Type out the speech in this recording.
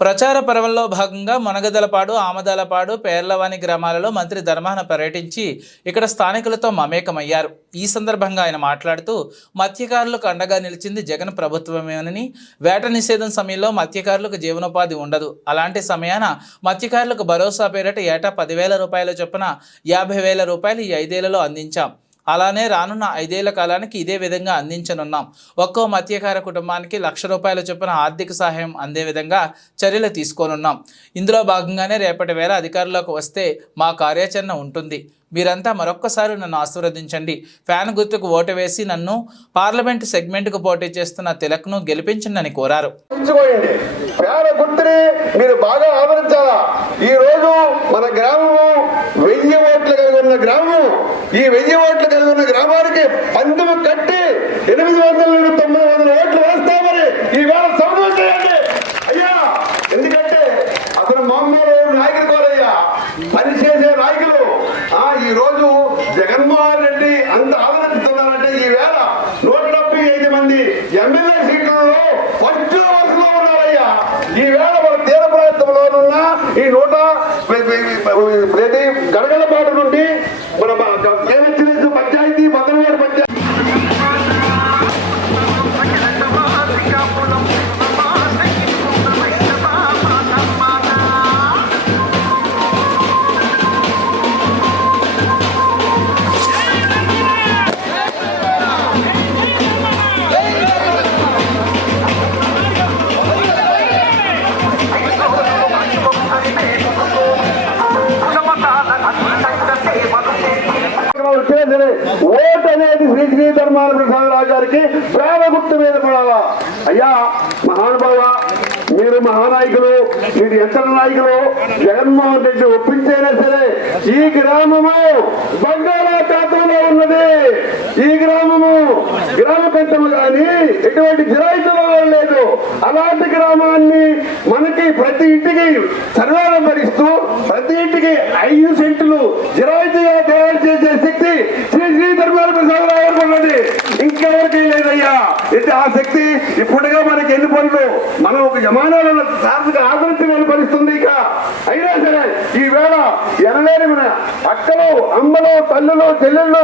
ప్రచార పర్వంలో భాగంగా మునగదలపాడు, ఆమదలపాడు, పేర్లవాని గ్రామాలలో మంత్రి ధర్మాన పర్యటించి ఇక్కడ స్థానికులతో మమేకమయ్యారు. ఈ సందర్భంగా ఆయన మాట్లాడుతూ మత్స్యకారులకు అండగా నిలిచింది జగన్ ప్రభుత్వమేనని, వేట నిషేధం సమయంలో మత్స్యకారులకు జీవనోపాధి ఉండదు. అలాంటి సమయాన మత్స్యకారులకు భరోసా పేరిట ఏటా 10,000 రూపాయల చొప్పున 50,000 రూపాయలు ఈ 5 ఏళ్లలో అందించాం. అలానే రానున్న 5 ఏళ్ల కాలానికి ఇదే విధంగా అందించనున్నాం. ఒక్కో మత్స్యకార కుటుంబానికి 1,00,000 రూపాయల చొప్పున ఆర్థిక సహాయం అందే విధంగా చర్యలు తీసుకోనున్నాం. ఇందులో భాగంగానే రేపటి వేళ అధికారంలోకి వస్తే మా కార్యాచరణ ఉంటుంది. మీరంతా మరొక్కసారి నన్ను ఆశీర్వదించండి. ఫ్యాన్ గుర్తుకు ఓటు వేసి నన్ను పార్లమెంటు సెగ్మెంట్కు పోటీ చేస్తున్న తిలక్ను గెలిపించండి కోరారు. మీరు బాగా ఆదరించాలా. ఈ రోజు మన గ్రామము 1000 ఓట్లు కలిగి ఉన్న గ్రామము. ఈ 1000 ఓట్లు కలిగి ఉన్న గ్రామానికి పందెము కట్టి 800 నుండి 900 ఓట్లు వేస్తామని ఈవేళ సమరం చేయండి అయ్యా. ఎందుకంటే అతను మామూలు నాయకులు కోరయ్యా, పనిచేసే నాయకులు. ఈ రోజు జగన్మోహన్ రెడ్డి అంత ఆదరిస్తున్నారంటే ఈవేళ 175 మంది ఎమ్మెల్యే సీట్లలో ఫస్ట్ వరుసలో ఉన్నారయ్యా. ఈవేళ మన తీర ప్రాంతంలోనున్న ఈ 100 గడగడపాటు నుండి మన పంచాయతీ మదనవాడ పంచాయతీ ఓటు అనేది శ్రీ ధర్మాన ప్రసాదరావు గారికి ప్రేమ గుర్తు మీద పడాలా. అయ్యా మహానుభావ, మీరు మహానాయకులు, మీరు ఎక్కడ నాయకులు. జగన్మోహన్ రెడ్డి ఒప్పించైనా సరే ఈ గ్రామము బంగాళాఖాతంలో ఉన్నది. ఈ గ్రామము గ్రామ పెద్దము కానీ ఎటువంటి జిరాయితీలో లేదు. అలాంటి గ్రామాన్ని మనకి ప్రతి ఇంటికి సర్వేలు భరిస్తూ ప్రతి ఇంటికి 5 సెంట్లు జిరాయితీగా తయారు చేసే శక్తి శ్రీ ధర్మాన ప్రసాదరావు గారికి ఉన్నది. ఇంకెవరికి లేదయ్యా. అయితే ఆ శక్తి ఇప్పుడుగా మనకి ఎన్ని పనులు మనం ఒక జమానాలను సార్థక ఆదరించలేని పరిస్థితుంది. ఇక అయినా సరే ఈవేళ ఎనలేని మన అక్కలు, అమ్మలు, తల్లులు, చెల్లెళ్ళు